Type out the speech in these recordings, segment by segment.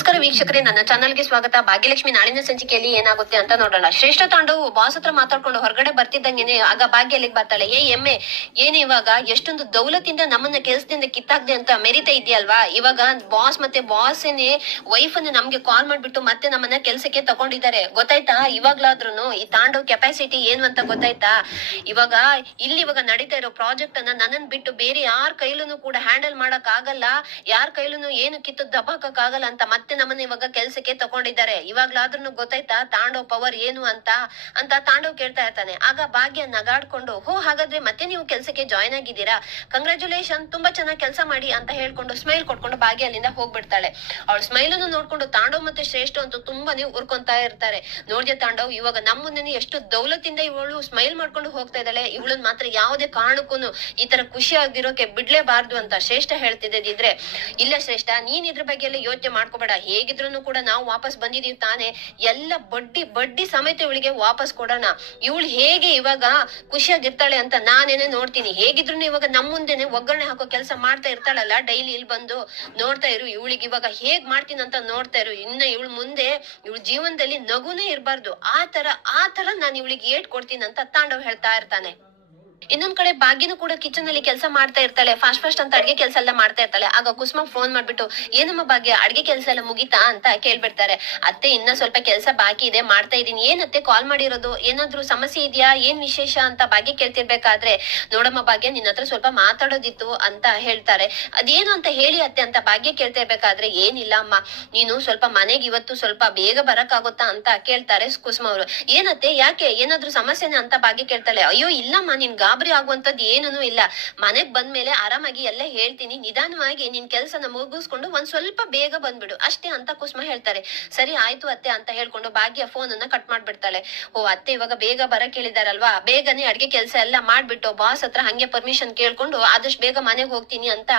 ನಮಸ್ಕಾರ ವೀಕ್ಷಕರೇ, ನನ್ನ ಚಾನಲ್ಗೆ ಸ್ವಾಗತ. ಭಾಗ್ಯಲಕ್ಷ್ಮಿ, ನಾಳಿನ ಸಂಚಿಕೆಯಲ್ಲಿ ಏನಾಗುತ್ತೆ ಅಂತ ನೋಡೋಣ. ಶ್ರೇಷ್ಠ ತಾಂಡವು ಬಾಸ್ ಹತ್ರ ಮಾತಾಡ್ಕೊಂಡು ಹೊರಗಡೆ ಬರ್ತಿದ್ದಂಗೆನೆ, ಆಗ ಭಾಗ್ಯ ಅಲ್ಲಿಗೆ ಬರ್ತಾಳೆ. ಏ, ಎಮ್ಮೆ, ಏನ್ ಇವಾಗ? ಎಷ್ಟೊಂದು ದೌಲತಿಂದ ನಮ್ಮನ್ನ ಕೆಲಸದಿಂದ ಕಿತ್ತಾಗ್ದೆ ಅಂತ ಮೆರಿತಾ ಇದೆಯಲ್ವಾ ಇವಾಗ ಬಾಸ್ ಮತ್ತೆ ಬಾಸ್ ಏನೇ ವೈಫ್ ಅನ್ನ ನಮ್ಗೆ ಕಾಲ್ ಮಾಡ್ಬಿಟ್ಟು ಮತ್ತೆ ನಮ್ಮನ್ನ ಕೆಲಸಕ್ಕೆ ತಗೊಂಡಿದ್ದಾರೆ. ಗೊತ್ತಾಯ್ತಾ? ಇವಾಗ್ಲಾದ್ರೂ ಈ ತಾಂಡವ್ ಕೆಪಾಸಿಟಿ ಏನು ಅಂತ ಗೊತ್ತಾಯ್ತಾ? ಇವಾಗ ಇಲ್ಲಿ ಇವಾಗ ನಡೀತಾ ಇರೋ ಪ್ರಾಜೆಕ್ಟ್ ಅನ್ನ ನನ್ನನ್ ಬಿಟ್ಟು ಬೇರೆ ಯಾರ ಕೈಲೂ ಕೂಡ ಹ್ಯಾಂಡಲ್ ಮಾಡಕ್ ಆಗಲ್ಲ ಯಾರ ಕೈಲೂ ಏನು ಕಿತ್ತು ದಬಾಕಕ್ ಆಗಲ್ಲ ಅಂತ ಮತ್ತೆ ನಮ್ಮನ್ನ ಇವಾಗ ಕೆಲ್ಸಕ್ಕೆ ತಗೊಂಡಿದ್ದಾರೆ. ಇವಾಗ್ಲಾದ್ರೂ ಗೊತ್ತಾಯ್ತಾ ತಾಂಡೋ ಪವರ್ ಏನು ಅಂತ? ಅಂತ ತಾಂಡೋ ಕೇಳ್ತಾ ಇರ್ತಾನೆ. ಆಗ ಭಾಗ್ಯ ನಗಾಡ್ಕೊಂಡು, ಹೋ, ಹಾಗಾದ್ರೆ ಮತ್ತೆ ನೀವು ಕೆಲ್ಸಕ್ಕೆ ಜಾಯ್ನ್ ಆಗಿದ್ದೀರಾ? ಕಂಗ್ರಾಚುಲೇಷನ್ ತುಂಬಾ ಚೆನ್ನಾಗಿ ಕೆಲಸ ಮಾಡಿ ಅಂತ ಹೇಳ್ಕೊಂಡು ಸ್ಮೈಲ್ ಕೊಟ್ಕೊಂಡು ಭಾಗ್ಯ ಅಲ್ಲಿಂದ ಹೋಗ್ಬಿಡ್ತಾಳೆ. ಅವಳ ಸ್ಮೈಲ್ ಅನ್ನು ನೋಡ್ಕೊಂಡು ತಾಂಡೋ ಮತ್ತೆ ಶ್ರೇಷ್ಠ ಅಂತೂ ತುಂಬಾನೇ ಉರ್ಕೊಂತಾ ಇರ್ತಾರೆ. ನೋಡ್ದೆ ತಾಂಡವ್, ಇವಾಗ ನಮ್ಮನ್ನೇ ಎಷ್ಟು ದೌಲತಿಂದ ಇವಳು ಸ್ಮೈಲ್ ಮಾಡ್ಕೊಂಡು ಹೋಗ್ತಾ ಇದ್ದಾಳೆ. ಇವಳನ್ ಮಾತ್ರ ಯಾವುದೇ ಕಾರಣಕ್ಕೂ ಈ ತರ ಖುಷಿ ಆಗಿರೋಕೆ ಬಿಡ್ಲೇಬಾರ್ದು ಅಂತ ಶ್ರೇಷ್ಠ ಹೇಳ್ತಿದ್ದಿದ್ರೆ. ಇಲ್ಲ ಶ್ರೇಷ್ಠ, ನೀನ್ ಇದ್ರ ಬಗ್ಗೆ ಎಲ್ಲ ಯೋಚನೆ ಮಾಡ್ಕೋಬೇಡ. ಹೇಗಿದ್ರು ಕೂಡ ನಾವು ವಾಪಸ್ ಬಂದಿದೀವಿ ತಾನೇ. ಎಲ್ಲ ಬಡ್ಡಿ ಬಡ್ಡಿ ಸಮೇತ ಇವಳಿಗೆ ವಾಪಸ್ ಕೊಡೋಣ. ಇವಳು ಹೇಗೆ ಇವಾಗ ಖುಷಿಯಾಗಿರ್ತಾಳೆ ಅಂತ ನಾನೇನೆ ನೋಡ್ತೀನಿ. ಹೇಗಿದ್ರು ಇವಾಗ ನಮ್ ಮುಂದೆನೆ ಒಗ್ಗರಣೆ ಹಾಕೋ ಕೆಲಸ ಮಾಡ್ತಾ ಇರ್ತಾಳಲ್ಲ, ಡೈಲಿ ಇಲ್ಲಿ ಬಂದು ನೋಡ್ತಾ ಇರು, ಇವಳಿಗೆ ಇವಾಗ ಹೇಗ್ ಮಾಡ್ತೀನಿ ಅಂತ ನೋಡ್ತಾ ಇರು. ಇನ್ನ ಇವಳು ಮುಂದೆ ಇವಳ ಜೀವನದಲ್ಲಿ ನಗುನೇ ಇರಬಾರ್ದು. ಆ ತರ ಆ ತರ ನಾನು ಇವಳಿಗೆ ಏಟ್ ಕೊಡ್ತೀನಿ ಅಂತ ತಾಂಡವ್ ಹೇಳ್ತಾ ಇರ್ತಾನೆ. ಇನ್ನೊಂದ್ ಕಡೆ ಭಾಗ್ಯನು ಕೂಡ ಕಿಚನ್ ಅಲ್ಲಿ ಕೆಲಸ ಮಾಡ್ತಾ ಇರ್ತಾಳೆ. ಫಾಸ್ಟ್ ಫಾಸ್ಟ್ ಅಂತ ಅಡ್ಗೆ ಕೆಲಸ ಎಲ್ಲ ಮಾಡ್ತಾ ಇರ್ತಾಳೆ. ಆಗ ಕುಸುಮ ಫೋನ್ ಮಾಡ್ಬಿಟ್ಟು, ಏನಮ್ಮ ಭಾಗ್ಯ, ಅಡ್ಗೆ ಕೆಲಸ ಎಲ್ಲ ಮುಗಿತಾ? ಅಂತ ಕೇಳ್ಬಿಡ್ತಾರೆ. ಅತ್ತೆ, ಇನ್ನ ಸ್ವಲ್ಪ ಕೆಲಸ ಬಾಕಿ ಇದೆ, ಮಾಡ್ತಾ ಇದೀನಿ ಏನತ್ತೆ ಕಾಲ್ ಮಾಡಿರೋದು? ಏನಾದ್ರೂ ಸಮಸ್ಯೆ ಇದೆಯಾ? ಏನ್ ವಿಶೇಷ? ಅಂತ ಭಾಗ್ಯ ಕೇಳ್ತಿರ್ಬೇಕಾದ್ರೆ, ನೋಡಮ್ಮ ಭಾಗ್ಯ, ನಿನ್ನ ಹತ್ರ ಸ್ವಲ್ಪ ಮಾತಾಡೋದಿತ್ತು ಅಂತ ಹೇಳ್ತಾರೆ. ಅದೇನು ಅಂತ ಹೇಳಿ ಅತ್ತೆ? ಅಂತ ಭಾಗ್ಯ ಕೇಳ್ತಿರ್ಬೇಕಾದ್ರೆ, ಏನಿಲ್ಲ ಅಮ್ಮ. ನೀನು ಸ್ವಲ್ಪ ಮನೆಗೆ ಇವತ್ತು ಸ್ವಲ್ಪ ಬೇಗ ಬರಕ್ಕಾಗುತ್ತಾ? ಅಂತ ಕೇಳ್ತಾರೆ ಕುಸುಮ ಅವರು. ಏನತ್ತೆ ಯಾಕೆ? ಏನಾದ್ರೂ ಸಮಸ್ಯೆನ? ಅಂತ ಭಾಗ್ಯ ಕೇಳ್ತಾಳೆ. ಅಯ್ಯೋ, ಇಲ್ಲಮ್ಮ ನಿನ್ಗ ಆಗುವಂತದ್ದು ಏನೂ ಇಲ್ಲ. ಮನೆಗ್ ಬಂದ್ಮೇಲೆ ಆರಾಮಾಗಿ ಎಲ್ಲ ಹೇಳ್ತೀನಿ. ನಿಧಾನವಾಗಿ ನಿನ್ ಕೆಲ್ಸನ ಮುಗಿಸ್ಕೊಂಡು ಒಂದ್ ಸ್ವಲ್ಪ ಬೇಗ ಬಂದ್ಬಿಡು. ಅಷ್ಟೇ ಅಂತ ಕುಸುಮ ಹೇಳ್ತಾರೆ. ಸರಿ ಆಯ್ತು ಅತ್ತೆ ಅಂತ ಹೇಳ್ಕೊಂಡು ಭಾಗ್ಯ ಫೋನ್ ಅನ್ನ ಕಟ್ ಮಾಡ್ಬಿಡ್ತಾಳೆ. ಓ, ಅತ್ತೆ ಇವಾಗ ಬೇಗ ಬರಕ್ ಹೇಳಿದಾರಲ್ವಾ ಬೇಗನೆ ಅಡ್ಗೆ ಕೆಲಸ ಎಲ್ಲ ಮಾಡ್ಬಿಟ್ಟು ಬಾಸ್ ಹತ್ರ ಹಂಗೆ ಪರ್ಮಿಷನ್ ಕೇಳ್ಕೊಂಡು ಆದಷ್ಟು ಬೇಗ ಮನೆಗೆ ಹೋಗ್ತೀನಿ ಅಂತ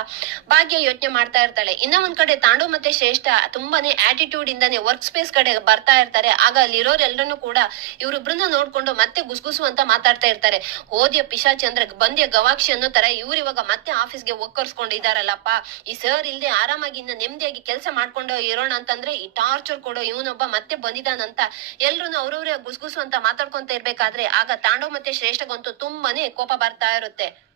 ಭಾಗ್ಯ ಯೋಚನೆ ಮಾಡ್ತಾ ಇರ್ತಾಳೆ. ಇನ್ನ ಒಂದ್ ಕಡೆ ತಾಂಡು ಮತ್ತೆ ಶ್ರೇಷ್ಠ ತುಂಬಾನೇ ಆಟಿಟ್ಯೂಡ್ ಇಂದಾನೆ ವರ್ಕ್ ಸ್ಪೇಸ್ ಕಡೆ ಬರ್ತಾ ಇರ್ತಾರೆ. ಆಗ ಅಲ್ಲಿರೋರೆಲ್ಲರೂ ಕೂಡ ಇವ್ರಿಬ್ರನ್ನ ನೋಡ್ಕೊಂಡು ಮತ್ತೆ ಗುಸ್ಗುಸು ಅಂತ ಮಾತಾಡ್ತಾ ಇರ್ತಾರೆ. ಓದಿಯ ಪಿಶಾಚಿ ಅಂದ್ರೆ ಬಂದ್ಯ ಗವಾಕ್ಷಿ ಅನ್ನೋ ತರ ಇವ್ರು ಇವಾಗ ಮತ್ತೆ ಆಫೀಸ್ಗೆ ಒಕ್ಕರ್ಸ್ಕೊಂಡಿದಾರಲ್ಲಪ್ಪ. ಈ ಸರ್ ಇಲ್ದೆ ಆರಾಮಾಗಿ ಇನ್ನ ನೆಮ್ಮದಿಯಾಗಿ ಕೆಲಸ ಮಾಡ್ಕೊಂಡು ಇರೋಣ ಅಂತಂದ್ರೆ ಈ ಟಾರ್ಚರ್ ಕೊಡೋ ಇವನೊಬ್ಬ ಮತ್ತೆ ಬಂದಿದಾನಂತ. ಎಲ್ರು ಅವ್ರವ್ರೆ ಗುಸ್ಗುಸು ಅಂತ ಮಾತಾಡ್ಕೊಂತ ಇರ್ಬೇಕಾದ್ರೆ ಆಗ ತಾಂಡವ್ ಮತ್ತೆ ಶ್ರೇಷ್ಠಗಂತೂ ತುಂಬಾನೇ ಕೋಪ ಬರ್ತಾ ಇರುತ್ತೆ.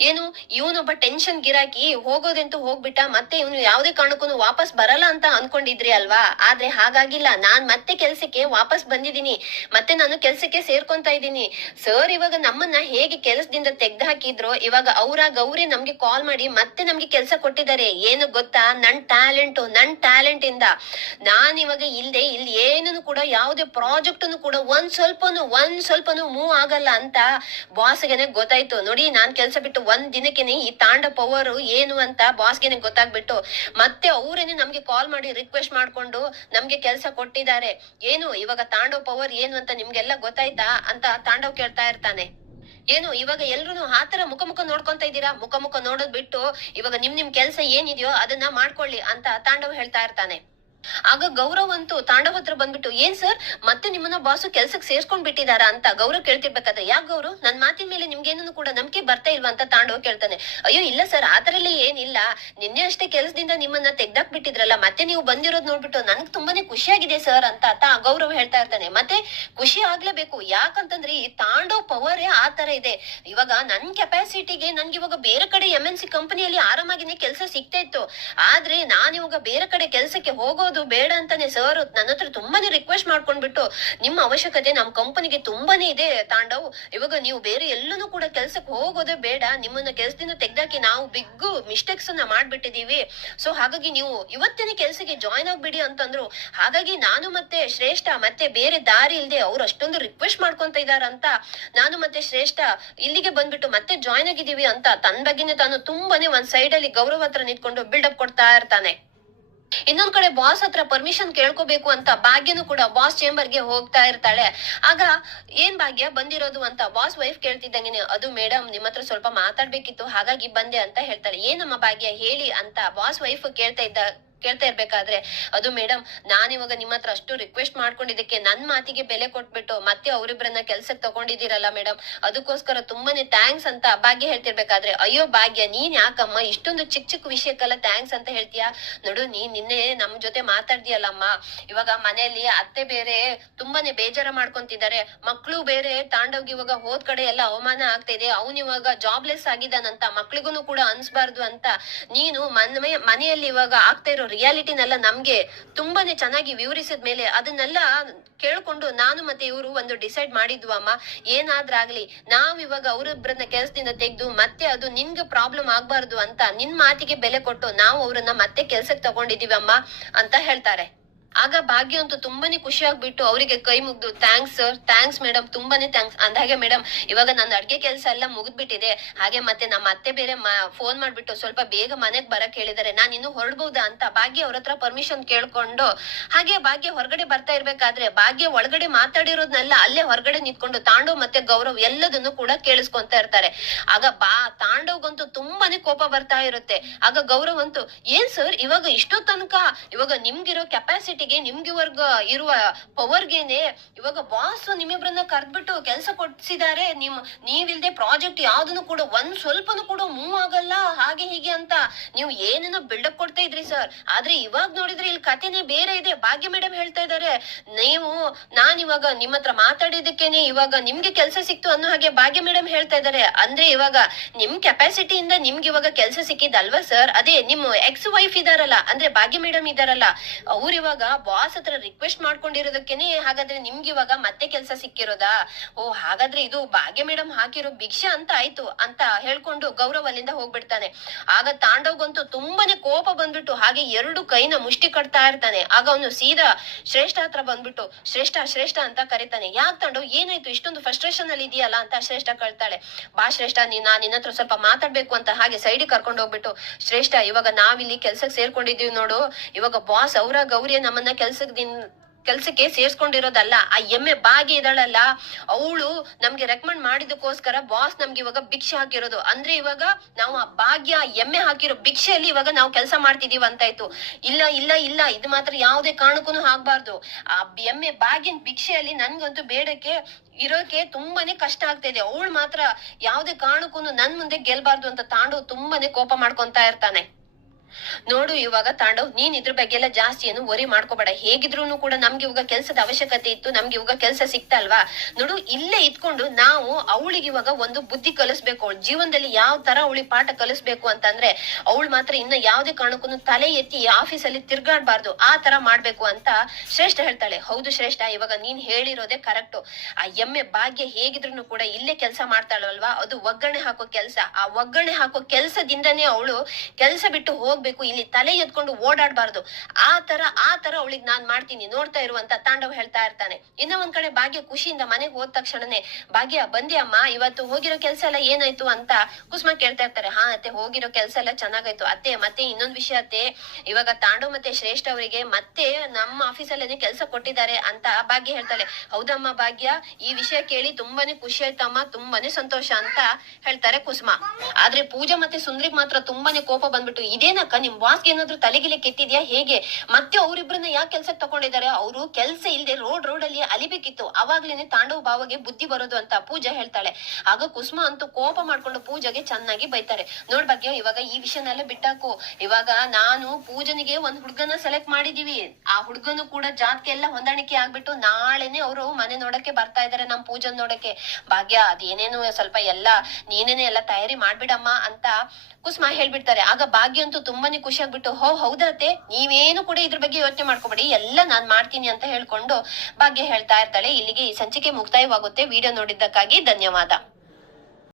ಏನು, ಇವನೊಬ್ಬ ಟೆನ್ಷನ್ ಗಿರಾಕಿ ಹೋಗೋದಂತೂ ಹೋಗ್ಬಿಟ್ಟ, ಮತ್ತೆ ಇವನು ಯಾವ್ದೇ ಕಾರಣಕ್ಕೂ ವಾಪಸ್ ಬರಲ್ಲ ಅಂತ ಅನ್ಕೊಂಡಿದ್ರಿ ಅಲ್ವಾ? ಆದ್ರೆ ಹಾಗಾಗಿಲ್ಲ. ನಾನ್ ಮತ್ತೆ ಕೆಲ್ಸಕ್ಕೆ ವಾಪಸ್ ಬಂದಿದ್ದೀನಿ. ಮತ್ತೆ ನಾನು ಕೆಲ್ಸಕ್ಕೆ ಸೇರ್ಕೊಂತ ಇದ್ದೀನಿ. ಸರ್ ಇವಾಗ ನಮ್ಮನ್ನ ಹೇಗೆ ಕೆಲಸದಿಂದ ತೆಗ್ದು ಹಾಕಿದ್ರೋ ಇವಾಗ ಅವರ ಗೌರಿ ನಮ್ಗೆ ಕಾಲ್ ಮಾಡಿ ಮತ್ತೆ ನಮ್ಗೆ ಕೆಲ್ಸ ಕೊಟ್ಟಿದ್ದಾರೆ. ಏನು ಗೊತ್ತಾ? ನನ್ ಟ್ಯಾಲೆಂಟ್ ನನ್ ಟ್ಯಾಲೆಂಟ್ ಇಂದ. ನಾನ್ ಇವಾಗ ಇಲ್ದೆ ಇಲ್ಲಿ ಏನನ್ನು ಕೂಡ, ಯಾವುದೇ ಪ್ರಾಜೆಕ್ಟ್ ಕೂಡ ಒಂದ್ ಸ್ವಲ್ಪನು ಒಂದ್ ಸ್ವಲ್ಪನು ಮೂವ್ ಆಗಲ್ಲ ಅಂತ ಬಾಸ್ಗೆನೆ ಗೊತ್ತಾಯ್ತು. ನೋಡಿ, ನಾನ್ ಕೆಲ್ಸ ಬಿಟ್ಟು ಒಂದ್ ದಿನಕ್ಕೆನೆ ಈ ತಾಂಡ ಪವರ್ ಏನು ಅಂತ ಬಾಸ್ಗೆನೆ ಗೊತ್ತಾಗ್ಬಿಟ್ಟು ಮತ್ತೆ ಅವರೇನೆ ನಮ್ಗೆ ಕಾಲ್ ಮಾಡಿ ರಿಕ್ವೆಸ್ಟ್ ಮಾಡ್ಕೊಂಡು ನಮ್ಗೆ ಕೆಲ್ಸ ಕೊಟ್ಟಿದ್ದಾರೆ. ಏನು, ಇವಾಗ ತಾಂಡವ್ ಪವರ್ ಏನು ಅಂತ ನಿಮ್ಗೆಲ್ಲ ಗೊತ್ತಾಯ್ತಾ ಅಂತ ತಾಂಡವ್ ಕೇಳ್ತಾ ಇರ್ತಾನೆ. ಏನು, ಇವಾಗ ಎಲ್ರು ಆತರ ಮುಖ ಮುಖ ನೋಡ್ಕೊಂತ ಇದ್ದೀರಾ? ಮುಖ ಮುಖ ನೋಡೋದ್ ಬಿಟ್ಟು ಇವಾಗ ನಿಮ್ ನಿಮ್ ಕೆಲ್ಸ ಏನಿದೆಯೋ ಅದನ್ನ ಮಾಡ್ಕೊಳ್ಳಿ ಅಂತ ತಾಂಡವ್ ಹೇಳ್ತಾ ಇರ್ತಾನೆ. ಆಗ ಗೌರವ್ ಅಂತೂ ತಾಂಡವ್ ಹತ್ರ ಬಂದ್ಬಿಟ್ಟು, ಏನ್ ಸರ್, ಮತ್ತೆ ನಿಮ್ಮನ್ನ ಬಾಸು ಕೆಲ್ಸಕ್ಕೆ ಸೇರ್ಸ್ಕೊಂಡ್ ಬಿಟ್ಟಿದಾರ ಅಂತ ಗೌರವ್ ಕೇಳ್ತಿರ್ಬೇಕಾದ್ರೆ ಯಾಕೆ ಗೌರವ್? ನನ್ ಮಾತಿನ ಮೇಲೆ ನಿಮ್ಗೇನು ಕೂಡ ನಂಬಿಕೆ ಬರ್ತಾ ಇಲ್ವಾ ಅಂತ ತಾಂಡವ್ ಕೇಳ್ತಾನೆ. ಅಯ್ಯೋ, ಇಲ್ಲ ಸರ್ ಆತರಲ್ಲಿ ಏನಿಲ್ಲ. ನಿನ್ನೆ ಅಷ್ಟೇ ಕೆಲ್ಸದಿಂದ ನಿಮ್ಮನ್ನ ತೆಗ್ದಾಕ್ ಬಿಟ್ಟಿದ್ರಲ್ಲ, ಮತ್ತೆ ನೀವು ಬಂದಿರೋದ್ ನೋಡ್ಬಿಟ್ಟು ನನ್ಗ್ ತುಂಬಾನೇ ಖುಷಿಯಾಗಿದೆ ಸರ್ ಅಂತ ತಾ ಗೌರವ್ ಹೇಳ್ತಾ ಇರ್ತಾನೆ. ಮತ್ತೆ ಖುಷಿ ಆಗ್ಲೇಬೇಕು. ಯಾಕಂತಂದ್ರೆ ಈ ತಾಂಡವ್ ಪವರೇ ಆ ಇದೆ. ಇವಾಗ ನನ್ ಕೆಪಾಸಿಟಿಗೆ ನನ್ಗೆ ಇವಾಗ ಬೇರೆ ಕಡೆ ಎಂ ಎನ್ ಸಿ ಕಂಪನಿಯಲ್ಲಿ ಆರಾಮಾಗಿನೇ ಕೆಲಸ ಸಿಗ್ತಾ ಇತ್ತು. ಆದ್ರೆ ನಾನ್ ಇವಾಗ ಬೇರೆ ಕಡೆ ಕೆಲ್ಸಕ್ಕೆ ಹೋಗೋದು ಬೇಡ ಅಂತಾನೆ ಸರ್ ನನ್ನ ಹತ್ರ ತುಂಬಾನೇ ರಿಕ್ವೆಸ್ಟ್ ಮಾಡ್ಕೊಂಡ್ಬಿಟ್ಟು, ನಿಮ್ಮ ಅವಶ್ಯಕತೆ ನಮ್ಮ ಕಂಪನಿಗೆ ತುಂಬಾನೇ ಇದೆ ತಾಂಡವು. ಇವಾಗ ನೀವು ಬೇರೆ ಎಲ್ಲೂ ಕೂಡ ಕೆಲ್ಸಕ್ಕೆ ಹೋಗೋದೇ ಬೇಡ. ನಿಮ್ಮನ್ನ ಕೆಲ್ಸದಿಂದ ತೆಗ್ದಾಕಿ ನಾವು ಬಿಗ್ ಮಿಸ್ಟೇಕ್ಸ್ ಅನ್ನ ಮಾಡ್ಬಿಟ್ಟಿದೀವಿ. ಸೊ ಹಾಗಾಗಿ ನೀವು ಇವತ್ತೇನೆ ಕೆಲ್ಸಕ್ಕೆ ಜಾಯ್ನ್ ಆಗ್ಬಿಡಿ ಅಂತಂದ್ರು. ಹಾಗಾಗಿ ನಾನು ಮತ್ತೆ ಶ್ರೇಷ್ಠ ಮತ್ತೆ ಬೇರೆ ದಾರಿ ಇಲ್ಲದೆ ಅವ್ರು ಅಷ್ಟೊಂದು ರಿಕ್ವೆಸ್ಟ್ ಮಾಡ್ಕೊಂತ ಇದಾರಂತ ನಾನು ಮತ್ತೆ ಶ್ರೇಷ್ಠ ಇಲ್ಲಿಗೆ ಬಂದ್ಬಿಟ್ಟು ಮತ್ತೆ ಜಾಯ್ನ್ ಆಗಿದೀವಿ ಅಂತ ತನ್ನ ಬಗ್ಗೆನೇ ತಾನು ತುಂಬಾನೇ ಒಂದ್ ಸೈಡ್ ಅಲ್ಲಿ ಗೌರವ ಹತ್ರ ನಿಂತ್ಕೊಂಡು ಬಿಲ್ಡಪ್ ಕೊಡ್ತಾ ಇರ್ತಾನೆ. ಇನ್ನೊಂದ್ ಕಡೆ ಬಾಸ್ ಹತ್ರ ಪರ್ಮಿಷನ್ ಕೇಳ್ಕೋಬೇಕು ಅಂತ ಭಾಗ್ಯನು ಕೂಡ ಬಾಸ್ ಚೇಂಬರ್ಗೆ ಹೋಗ್ತಾ ಇರ್ತಾಳೆ. ಆಗ ಏನ್ ಭಾಗ್ಯ? ಬಂದಿರೋದು ಅಂತ ಬಾಸ್ ವೈಫ್ ಕೇಳ್ತಿದ್ದಂಗೆ ಅದು ಮೇಡಮ್ ನಿಮ್ ಹತ್ರ ಸ್ವಲ್ಪ ಮಾತಾಡ್ಬೇಕಿತ್ತು, ಹಾಗಾಗಿ ಬಂದೆ ಅಂತ ಹೇಳ್ತಾಳೆ. ಏನಮ್ಮ ಭಾಗ್ಯ? ಹೇಳಿ ಅಂತ ಬಾಸ್ ವೈಫ್ ಕೇಳ್ತಾ ಇದ್ದ ಕೇಳ್ತಾ ಇರ್ಬೇಕಾದ್ರೆ, ಅದು ಮೇಡಮ್ ನಾನು ಇವಾಗ ನಿಮ್ಮ ಹತ್ರ ಅಷ್ಟು ರಿಕ್ವೆಸ್ಟ್ ಮಾಡ್ಕೊಂಡಿದ್ದಕ್ಕೆ ನನ್ನ ಮಾತಿಗೆ ಬೆಲೆ ಕೊಟ್ಬಿಟ್ಟು ಮತ್ತೆ ಅವರಿಬ್ಬರನ್ನ ಕೆಲ್ಸಕ್ಕೆ ತಗೊಂಡಿದ್ದೀರಲ್ಲ ಮೇಡಮ್ ಅದಕ್ಕೋಸ್ಕರ ತುಂಬಾನೇ ಥ್ಯಾಂಕ್ಸ್ ಅಂತ ಭಾಗ್ಯ ಹೇಳ್ತಿರ್ಬೇಕಾದ್ರೆ, ಅಯ್ಯೋ ಭಾಗ್ಯ, ನೀನ್ ಯಾಕಮ್ಮ ಇಷ್ಟೊಂದು ಚಿಕ್ಕ ಚಿಕ್ಕ ವಿಷಯಕ್ಕೆಲ್ಲ ಥ್ಯಾಂಕ್ಸ್ ಅಂತ ಹೇಳ್ತೀಯಾ? ನೋಡು, ನೀನ್ ನಿನ್ನೆ ನಮ್ ಜೊತೆ ಮಾತಾಡ್ದಿಯಲ್ಲಮ್ಮ, ಇವಾಗ ಮನೆಯಲ್ಲಿ ಅತ್ತೆ ಬೇರೆ ತುಂಬಾನೇ ಬೇಜಾರ ಮಾಡ್ಕೊಂತಿದ್ದಾರೆ ಮಕ್ಕಳು ಬೇರೆ ತಾಂಡೋಗಿ ಇವಾಗ ಹೋದ್ ಕಡೆ ಎಲ್ಲ ಅವಮಾನ ಆಗ್ತಾ ಇದೆ, ಅವನ್ ಇವಾಗ ಜಾಬ್ಲೆಸ್ ಆಗಿದ್ದಾನಂತ ಮಕ್ಳಿಗೂ ಕೂಡ ಅನ್ಸ್ಬಾರ್ದು ಅಂತ ನೀನು ಮನೆ ಮನೆಯಲ್ಲಿ ಇವಾಗ ಆಗ್ತಾ ಇರೋ ರಿಯಾಲಿಟಿನೆಲ್ಲ ನಮ್ಗೆ ತುಂಬಾನೇ ಚೆನ್ನಾಗಿ ವಿವರಿಸಿದ ಮೇಲೆ ಅದನ್ನೆಲ್ಲ ಕೇಳ್ಕೊಂಡು ನಾನು ಮತ್ತೆ ಇವರು ಒಂದು ಡಿಸೈಡ್ ಮಾಡಿದ್ವು, ಅಮ್ಮ ಏನಾದ್ರಾಗ್ಲಿ ನಾವ್ ಇವಾಗ ಅವರಿಬ್ಬರನ್ನ ಕೆಲ್ಸದಿಂದ ತೆಗೆದು ಮತ್ತೆ ಅದು ನಿನ್ಗೆ ಪ್ರಾಬ್ಲಮ್ ಆಗ್ಬಾರ್ದು ಅಂತ ನಿನ್ ಮಾತಿಗೆ ಬೆಲೆ ಕೊಟ್ಟು ನಾವು ಅವ್ರನ್ನ ಮತ್ತೆ ಕೆಲ್ಸಕ್ಕೆ ತಗೊಂಡಿದೀವಿ ಅಮ್ಮ ಅಂತ ಹೇಳ್ತಾರೆ. ಆಗ ಭಾಗ್ಯ ಅಂತೂ ತುಂಬಾನೇ ಖುಷಿ ಆಗ್ಬಿಟ್ಟು ಅವರಿಗೆ ಕೈ ಮುಗ್ದು ಥ್ಯಾಂಕ್ಸ್ ಸರ್ ಥ್ಯಾಂಕ್ಸ್ ಮೇಡಮ್ ತುಂಬಾನೇ ಥ್ಯಾಂಕ್ಸ್ ಅಂದಾಗೆ ಮೇಡಮ್ ಇವಾಗ ನನ್ನ ಅಡ್ಗೆ ಕೆಲಸ ಎಲ್ಲ ಮುಗಿದ್ಬಿಟ್ಟಿದೆ. ಹಾಗೆ ಮತ್ತೆ ನಮ್ಮ ಅತ್ತೆ ಬೇರೆ ಫೋನ್ ಮಾಡ್ಬಿಟ್ಟು ಸ್ವಲ್ಪ ಬೇಗ ಮನೆಗ್ ಬರಕ್ ಹೇಳಿದಾರೆ ನಾನು ಇನ್ನು ಹೊರಡ್ಬಹುದಾ ಅಂತ ಭಾಗ್ಯ ಅವ್ರ ಹತ್ರ ಪರ್ಮಿಷನ್ ಕೇಳ್ಕೊಂಡು, ಹಾಗೆ ಭಾಗ್ಯ ಹೊರಗಡೆ ಬರ್ತಾ ಇರ್ಬೇಕಾದ್ರೆ ಭಾಗ್ಯ ಒಳಗಡೆ ಮಾತಾಡಿರೋದ್ನೆಲ್ಲ ಅಲ್ಲೇ ಹೊರಗಡೆ ನಿಂತ್ಕೊಂಡು ತಾಂಡವ್ ಮತ್ತೆ ಗೌರವ್ ಎಲ್ಲದನ್ನು ಕೂಡ ಕೇಳಿಸ್ಕೊಂತ ಇರ್ತಾರೆ. ಆಗ ಬಾ, ತಾಂಡವ್ಗಂತೂ ತುಂಬಾನೇ ಕೋಪ ಬರ್ತಾ ಇರುತ್ತೆ. ಆಗ ಗೌರವ್ ಅಂತೂ, ಏನ್ ಸರ್ ಇವಾಗ ಇಷ್ಟೋ ತನಕ ಇವಾಗ ನಿಮ್ಗಿರೋ ಕೆಪಾಸಿಟಿಗೆ ನಿಮ್ಗಿವರ್ಗ ಇರುವ ಪವರ್ಗೆನೆ ಇವಾಗ ಬಾಸ್ ನಿಮ್ಮಿಬ್ರನ್ನ ಕರ್ದ್ಬಿಟ್ಟು ಕೆಲಸ ಕೊಡ್ಸಿದ್ದಾರೆ ನಿಮ್, ನೀವಿಲ್ದೆ ಪ್ರಾಜೆಕ್ಟ್ ಯಾವ್ದನ್ನು ಕೂಡ ಒಂದ್ ಸ್ವಲ್ಪನೂ ಕೂಡ ಮೂವ್ ಆಗಲ್ಲ, ಹಾಗೆ ಹೀಗೆ ಅಂತ ನೀವು ಏನೇನೋ ಬಿಲ್ಡಪ್ ಕೊಡ್ತಾ ಇದ್ರಿ ಸರ್ ಆದ್ರೆ ಇವಾಗ ನೋಡಿದ್ರೆ ಇಲ್ಲಿ ಕಥೆನೇ ಬೇರೆ ಇದೆ. ಭಾಗ್ಯ ಮೇಡಮ್ ಹೇಳ್ತಾ ಇದಾರೆ, ನೀವು ನಾನ್ ಇವಾಗ ನಿಮ್ಮ ಹತ್ರ ಮಾತಾಡಿದಕ್ಕೇನೆ ಇವಾಗ ನಿಮ್ಗೆ ಕೆಲಸ ಸಿಕ್ತು ಅನ್ನೋ ಹಾಗೆ ಭಾಗ್ಯ ಮೇಡಮ್ ಹೇಳ್ತಾ ಇದಾರೆ. ಅಂದ್ರೆ ಇವಾಗ ನಿಮ್ ಕೆಪಾಸಿಟಿಯಿಂದ ನಿಮ್ಗೆ ಇವಾಗ ಕೆಲಸ ಸಿಕ್ಕಿದಲ್ವಾ ಸರ್ ಅದೇ ನಿಮ್ ಎಕ್ಸ್ ವೈಫ್ ಇದಾರಲ್ಲ, ಅಂದ್ರೆ ಭಾಗ್ಯ ಮೇಡಮ್ ಇದಾರಲ್ಲ ಅವ್ರ ಇವಾಗ ಬಾಸ್ ಹತ್ರ ರಿಕ್ವೆಸ್ಟ್ ಮಾಡ್ಕೊಂಡಿರೋದಕ್ಕೇನೆ ಹಾಗಾದ್ರೆ ನಿಮ್ಗೆ ಇವಾಗ ಮತ್ತೆ ಕೆಲಸ ಸಿಕ್ಕಿರೋದಾ? ಓ, ಹಾಗಾದ್ರೆ ಇದು ಭಾಗ್ಯ ಮೇಡಮ್ ಹಾಕಿರೋ ಭಿಕ್ಷೆ ಅಂತ ಆಯ್ತು ಅಂತ ಹೇಳ್ಕೊಂಡು ಗೌರವ್ ಅಲ್ಲಿಂದ ಹೋಗ್ಬಿಡ್ತಾನೆ. ಆಗ ತಾಂಡವ್ಗಂತೂ ತುಂಬಾನೇ ಕೋಪ ಬಂದ್ಬಿಟ್ಟು ಹಾಗೆ ಎರಡು ಕೈನ ಮುಷ್ಟಿ ಕಟ್ತಾ ಇರ್ತಾನೆ. ಆಗ ಅವನು ಸೀದಾ ಶ್ರೇಷ್ಠ ಹತ್ರ ಬಂದ್ಬಿಟ್ಟು ಶ್ರೇಷ್ಠ ಶ್ರೇಷ್ಠ ಅಂತ ಕರೀತಾನೆ. ಯಾಕೆ ತಾಂಡವ್, ಏನಾಯ್ತು? ಇಷ್ಟೊಂದು ಫ್ರಸ್ಟ್ರೇಷನ್ ಅಲ್ಲಿ ಇದೆಯಲ್ಲ ಅಂತ ಶ್ರೇಷ್ಠ ಕಳ್ತಾಳೆ. ಬಾ ಶ್ರೇಷ್ಠ ನೀನ್ ನಾನ್ ನಿನ್ನ ಹತ್ರ ಸ್ವಲ್ಪ ಮಾತಾಡ್ಬೇಕು ಅಂತ ಹಾಗೆ ಸೈಡ್ ಕರ್ಕೊಂಡು ಹೋಗ್ಬಿಟ್ಟು, ಶ್ರೇಷ್ಠ, ಇವಾಗ ನಾವಿಲ್ಲಿ ಕೆಲ್ಸಕ್ಕೆ ಸೇರ್ಕೊಂಡಿದೀವಿ ನೋಡು. ಇವಾಗ ಬಾಸ್ ಅವರ ಗೌರಿಯ ನಮ್ಮನ್ನ ಕೆಲ್ಸದಿಂದ ಕೆಲ್ಸಕ್ಕೆ ಸೇರ್ಸ್ಕೊಂಡಿರೋದಲ್ಲ, ಆ ಎಮ್ಮೆ ಬಾಗಿ ಇದ್ದಾಳಲ್ಲ, ಅವಳು ನಮ್ಗೆ ರೆಕಮೆಂಡ್ ಮಾಡಿದಕ್ಕೋಸ್ಕರ ಬಾಸ್ ನಮ್ಗೆ ಇವಾಗ ಭಿಕ್ಷೆ ಹಾಕಿರೋದು. ಅಂದ್ರೆ ಇವಾಗ ನಾವು ಆ ಭಾಗ್ಯ ಎಮ್ಮೆ ಹಾಕಿರೋ ಭಿಕ್ಷೆಯಲ್ಲಿ ಇವಾಗ ನಾವು ಕೆಲಸ ಮಾಡ್ತಿದೀವಿ ಅಂತಾಯ್ತು. ಇಲ್ಲ ಇಲ್ಲ ಇಲ್ಲ, ಇದು ಮಾತ್ರ ಯಾವುದೇ ಕಾರಣಕ್ಕೂ ಆಗ್ಬಾರ್ದು. ಆ ಎಮ್ಮೆ ಬಾಗಿನ ಭಿಕ್ಷೆಯಲ್ಲಿ ನನ್ಗಂತೂ ಬೇಡಕ್ಕೆ, ಇರೋಕೆ ತುಂಬಾನೇ ಕಷ್ಟ ಆಗ್ತಾ ಇದೆ. ಅವಳು ಮಾತ್ರ ಯಾವುದೇ ಕಾರಣಕ್ಕೂ ನನ್ ಮುಂದೆ ಗೆಲ್ಬಾರ್ದು ಅಂತ ತಾಂಡು ತುಂಬಾನೇ ಕೋಪ ಮಾಡ್ಕೊಂತಾ ಇರ್ತಾನೆ. ನೋಡು, ಇವಾಗ ತಾಂಡವ್, ನೀನ್ ಇದ್ರ ಬಗ್ಗೆ ಎಲ್ಲ ಜಾಸ್ತಿ ಏನು ವರಿ ಮಾಡ್ಕೋಬೇಡ. ಹೇಗಿದ್ರು ಕೂಡ ನಮ್ಗೆ ಇವಾಗ ಕೆಲ್ಸದ ಅವಶ್ಯಕತೆ ಇತ್ತು, ನಮ್ಗೆ ಇವಾಗ ಕೆಲಸ ಸಿಕ್ತಾ ಅಲ್ವಾ? ನೋಡು, ಇಲ್ಲೇ ಇದ್ಕೊಂಡು ನಾವು ಅವಳಿಗೆ ಇವಾಗ ಒಂದು ಬುದ್ಧಿ ಕಲಿಸ್ಬೇಕು. ಅವಳು ಜೀವನದಲ್ಲಿ ಯಾವ ತರ ಅವಳಿ ಪಾಠ ಕಲಿಸ್ಬೇಕು ಅಂತಂದ್ರೆ, ಅವಳು ಮಾತ್ರ ಇನ್ನ ಯಾವ್ದೇ ಕಾರಣಕ್ಕೂ ತಲೆ ಎತ್ತಿ ಆಫೀಸ್ ಅಲ್ಲಿ ತಿರ್ಗಾಡ್ಬಾರ್ದು. ಆ ತರ ಮಾಡ್ಬೇಕು ಅಂತ ಶ್ರೇಷ್ಠ ಹೇಳ್ತಾಳೆ. ಹೌದು ಶ್ರೇಷ್ಠ, ಇವಾಗ ನೀನ್ ಹೇಳಿರೋದೇ ಕರೆಕ್ಟ್ ಆ ಎಮ್ಮೆ ಭಾಗ್ಯ ಹೇಗಿದ್ರು ಕೂಡ ಇಲ್ಲೇ ಕೆಲಸ ಮಾಡ್ತಾಳಲ್ವಾ? ಅದು ಒಗ್ಗರಣೆ ಹಾಕೋ ಕೆಲಸ. ಆ ಒಗ್ಗರಣೆ ಹಾಕೋ ಕೆಲಸದಿಂದನೇ ಅವಳು ಕೆಲಸ ಬಿಟ್ಟು ಹೋಗ್ಬೇಕು, ಇಲ್ಲಿ ತಲೆ ಎತ್ಕೊಂಡು ಓಡಾಡಬಾರ್ದು. ಆ ತರ ಆ ತರ ಅವಳಿಗೆ ನಾನ್ ಮಾಡ್ತೀನಿ, ನೋಡ್ತಾ ಇರುವಂತ ತಾಂಡವ್ ಹೇಳ್ತಾ ಇರ್ತಾನೆ. ಇನ್ನ ಒಂದ್ ಕಡೆ ಭಾಗ್ಯ ಖುಷಿಯಿಂದ ಮನೆಗೆ ಹೋದ ತಕ್ಷಣನೆ, ಭಾಗ್ಯ ಬಂದಿ ಅಮ್ಮ, ಇವತ್ತು ಹೋಗಿರೋ ಕೆಲ್ಸ ಎಲ್ಲ ಏನಾಯ್ತು ಅಂತ ಕುಸುಮ ಕೇಳ್ತಾ ಇರ್ತಾರೆ. ಹಾ, ಅತ್ತೆ, ಹೋಗಿರೋ ಕೆಲಸ ಎಲ್ಲ ಚೆನ್ನಾಗಾಯ್ತು. ಅತ್ತೆ, ಮತ್ತೆ ಇನ್ನೊಂದ್ ವಿಷಯ, ಅತ್ತೆ, ಇವಾಗ ತಾಂಡವ್ ಮತ್ತೆ ಶ್ರೇಷ್ಠ ಅವರಿಗೆ ಮತ್ತೆ ನಮ್ಮ ಆಫೀಸಲ್ಲೇನೆ ಕೆಲಸ ಕೊಟ್ಟಿದ್ದಾರೆ ಅಂತ ಭಾಗ್ಯ ಹೇಳ್ತಾಳೆ. ಹೌದಮ್ಮ ಭಾಗ್ಯ, ಈ ವಿಷಯ ಕೇಳಿ ತುಂಬಾನೇ ಖುಷಿ ಆಯ್ತಮ್ಮ, ತುಂಬಾನೇ ಸಂತೋಷ ಅಂತ ಹೇಳ್ತಾರೆ ಕುಸುಮ. ಆದ್ರೆ ಪೂಜಾ ಮತ್ತೆ ಸುಂದ್ರಿಗ್ ಮಾತ್ರ ತುಂಬಾನೇ ಕೋಪ ಬಂದ್ಬಿಟ್ಟು ಇದೇನಕ್ಕ ನಿಮ್ ಬಾಸ್ಗೆ ಏನಾದ್ರು ತಲೆಗಿಲೆ ಕೆತ್ತಿದ್ಯಾ ಹೇಗೆ? ಮತ್ತೆ ಅವ್ರಿಬ್ರನ್ನ ಯಾಕೆ ಕೆಲ್ಸಕ್ಕೆ ತಗೊಂಡಿದ್ದಾರೆ? ಅವರು ಕೆಲ್ಸ ಇಲ್ದೆ ರೋಡ್ ರೋಡ್ ಅಲ್ಲಿ ಅಲಿಬೇಕಿತ್ತು. ಅವಾಗ್ಲೇನೆ ತಾಂಡವ ಭಾವಗೆ ಬುದ್ಧಿ ಬರೋದು ಅಂತ ಪೂಜಾ ಹೇಳ್ತಾಳೆ. ಆಗ ಕುಸುಮ ಅಂತೂ ಕೋಪ ಮಾಡ್ಕೊಂಡು ಪೂಜೆಗೆ ಚೆನ್ನಾಗಿ ಬೈತಾರೆ. ನೋಡ್ ಭಾಗ್ಯ, ಇವಾಗ ಈ ವಿಷಯನೆಲ್ಲ ಬಿಟ್ಟಾಕು. ಇವಾಗ ನಾನು ಪೂಜನಿಗೆ ಒಂದ್ ಹುಡ್ಗನ ಸೆಲೆಕ್ಟ್ ಮಾಡಿದೀವಿ. ಆ ಹುಡ್ಗನು ಕೂಡ ಜಾತ್ಕೆ ಎಲ್ಲ ಹೊಂದಾಣಿಕೆ ಆಗ್ಬಿಟ್ಟು ನಾಳೆನೆ ಅವರು ಮನೆ ನೋಡಕ್ಕೆ ಬರ್ತಾ ಇದಾರೆ ನಮ್ ಪೂಜನ್ ನೋಡಕ್ಕೆ. ಭಾಗ್ಯ, ಅದೇನೇನು ಸ್ವಲ್ಪ ಎಲ್ಲ ನೀನೇನೆ ಎಲ್ಲ ತಯಾರಿ ಮಾಡ್ಬಿಡಮ್ಮ ಅಂತ ಕುಸುಮ ಹೇಳ್ಬಿಡ್ತಾರೆ. ಆಗ ಭಾಗ್ಯ ಅಂತೂ ತುಂಬಾನೇ ಖುಷಿ ಆಗ್ಬಿಟ್ಟು ಹೋ ಹೌದತ್ತೆ ನೀವೇನು ಕೂಡ ಇದ್ರ ಬಗ್ಗೆ ಯೋಚನೆ ಮಾಡ್ಕೋಬೇಡಿ, ಎಲ್ಲ ನಾನ್ ಮಾಡ್ತೀನಿ ಅಂತ ಹೇಳ್ಕೊಂಡು ಭಾಗ್ಯ ಹೇಳ್ತಾ ಇರ್ತಾಳೆ. ಇಲ್ಲಿಗೆ ಈ ಸಂಚಿಕೆ ಮುಕ್ತಾಯವಾಗುತ್ತೆ. ವಿಡಿಯೋ ನೋಡಿದ್ದಕ್ಕಾಗಿ ಧನ್ಯವಾದ.